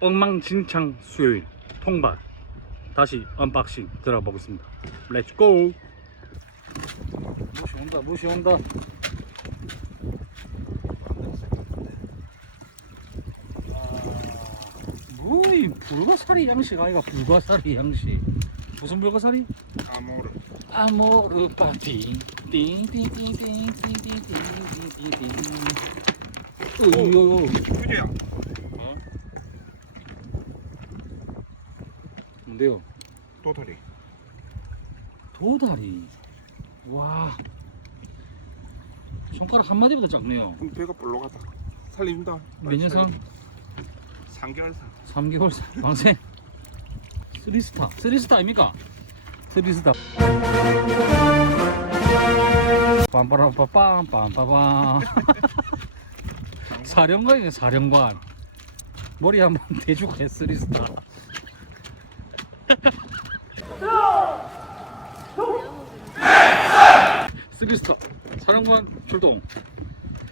엉망진창 수요일 통발. 다시 언박싱 들어보겠습니다. 렛츠고! 무시 온다 무시 온다. 뭐이 불가사리 양식 아이가 불가사리 양식. 무슨 불가사리? 아모르. 아모르 파티. 띵띵띵띵띵띵띵띵띵 어이요 휴지야 뭔데요? 도토리. 도다리. 와. 손가락 한 마디보다 작네요. 그럼 배가 볼록하다. 살립니다. 몇년 산? 3개월 산 3개월 산 방생. 쓰리스타. 쓰리스타 아닙니까? 쓰리스타. 빰빠라빠빰 빰빠밤. 사령관이네 사령관. 머리 한번 대주고 해 쓰리스타 쓰리스타 사령관 출동